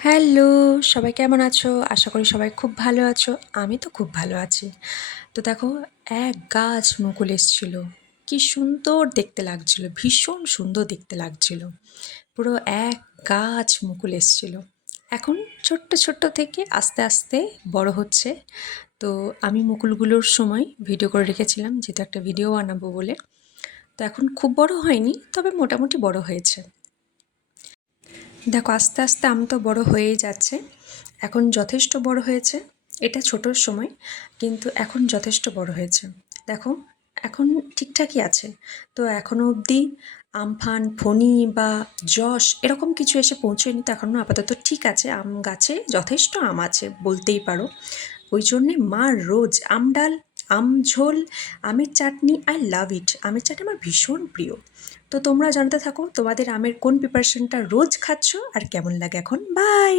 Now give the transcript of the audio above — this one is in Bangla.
হ্যালো! সবাই কেমন আছো? আশা করি সবাই খুব ভালো আছো। আমি তো খুব ভালো আছি। তো দেখো, এক গাছ মুকুল এসছিল। কি সুন্দর দেখতে লাগছিল, ভীষণ সুন্দর দেখতে লাগছিল। পুরো এক গাছ মুকুল এসছিল। এখন ছোট্ট ছোট্ট থেকে আস্তে আস্তে বড় হচ্ছে। তো আমি মুকুলগুলোর সময় ভিডিও করে রেখেছিলাম, যেহেতু একটা ভিডিও বানাবো বলে। তো এখন খুব বড় হয়নি, তবে মোটামুটি বড় হয়েছে। দেখো, আস্তে আস্তে আম তো বড় হয়েই যাচ্ছে। এখন যথেষ্ট বড় হয়েছে। এটা ছোটোর সময়, কিন্তু এখন যথেষ্ট বড় হয়েছে। দেখো, এখন ঠিকঠাকই আছে। তো এখনও অবধি আমফান, ফণি বা যশ এরকম কিছু এসে পৌঁছয়নি। তো এখনও আপাতত ঠিক আছে, আম গাছে যথেষ্ট আম আছে বলতেই পারো। ওই জন্যে মা রোজ আম ডাল, আম ঝোল, আমের চাটনি, আই লাভ ইট। আমের চাটনি আমার ভীষণ প্রিয়। তো তোমরা জানতে থাকো তোমাদের আমের কোন প্রিপারেশনটা রোজ খাচ্ছ আর কেমন লাগে এখন। বাই।